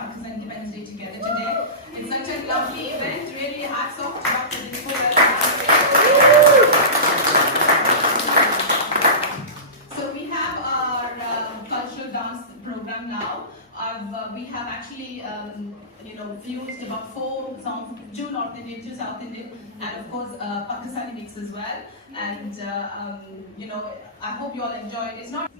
Pakistan Independence Day together today. It's such a lovely event. Really, hats off to Dr. Dispoor. So we have our cultural dance program now. We have actually fused about 4 songs, 2 North Indian, 2 South Indian, and of course Pakistani mix as well. And I hope you all enjoy it. It's not.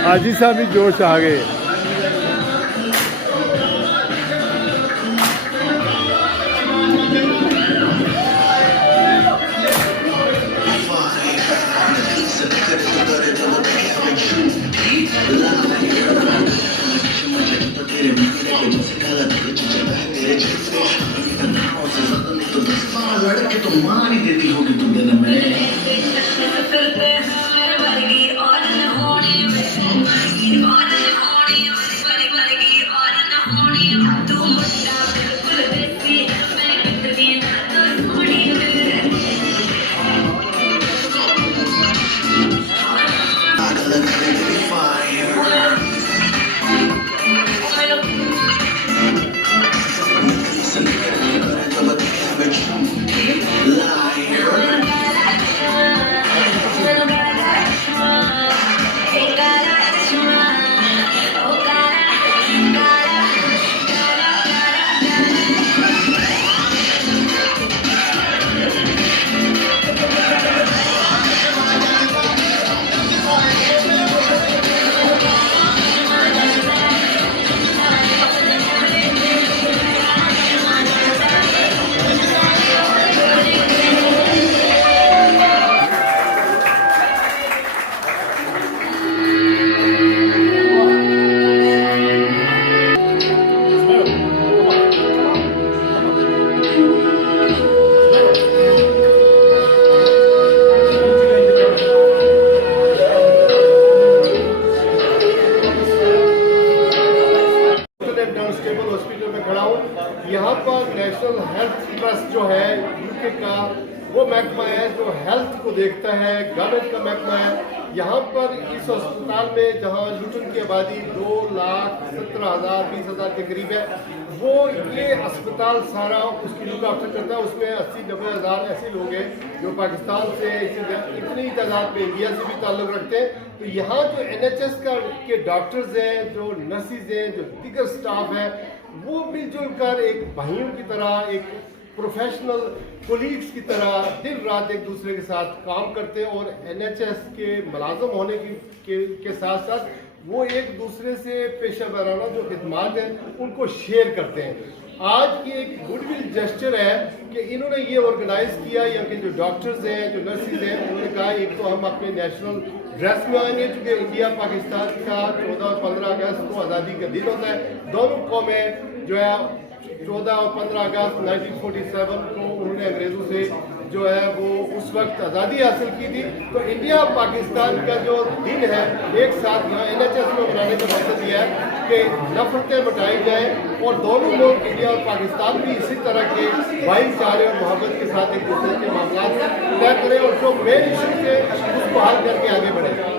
हाजी साहब भी जोश आ गए। लड़के तो मान ही देती होगी तुम दिन में यहाँ पर नेशनल हेल्थ ट्रस्ट जो है यूके का वो महकमा है जो हेल्थ को देखता है, गवर्नमेंट का महकमा है। यहाँ पर इस अस्पताल में जहाँ लुटन की आबादी 2,17,000 20,000 के करीब है, वो ये अस्पताल सारा उसकी लुक आफ्टर करता है। उसमें 80-90 हज़ार ऐसे लोग हैं जो पाकिस्तान से इतनी तादाद में इंडिया से भी ताल्लुक़ रखते हैं। तो यहाँ जो NHS के डॉक्टर्स हैं, जो नर्सिस हैं, जो दीगर स्टाफ है, वो मिलजुल कर एक भाइयों की तरह, एक प्रोफेशनल कोलीग्स की तरह दिन रात एक दूसरे के साथ काम करते हैं और NHS के मुलाजम होने के साथ साथ वो एक दूसरे से पेशा वराना जो खिदमात हैं उनको शेयर करते हैं। आज की एक गुडविल जेस्चर है कि इन्होंने ये ऑर्गेनाइज किया, या कि जो डॉक्टर्स हैं, जो नर्सिस हैं, उन्होंने कहा एक तो हम अपने नेशनल ड्रेस में आएंगे, क्योंकि इंडिया पाकिस्तान का 14 और 15 अगस्त को आज़ादी का दिन होता है। दोनों कौमें जो है 14 और 15 अगस्त 1947 को उन्होंने अंग्रेज़ों से जो है वो उस वक्त आज़ादी हासिल की थी। तो इंडिया पाकिस्तान का जो दिन है एक साथ यहाँ NHS में मनाने का मकसद ये है कि नफरतें मिटाई जाएँ और दोनों लोग इंडिया और पाकिस्तान भी इसी तरह के भाईचारे और मोहब्बत के साथ एक दूसरे के मामला तय करें और जो मेन इशू थे उसको हल करके आगे बढ़े।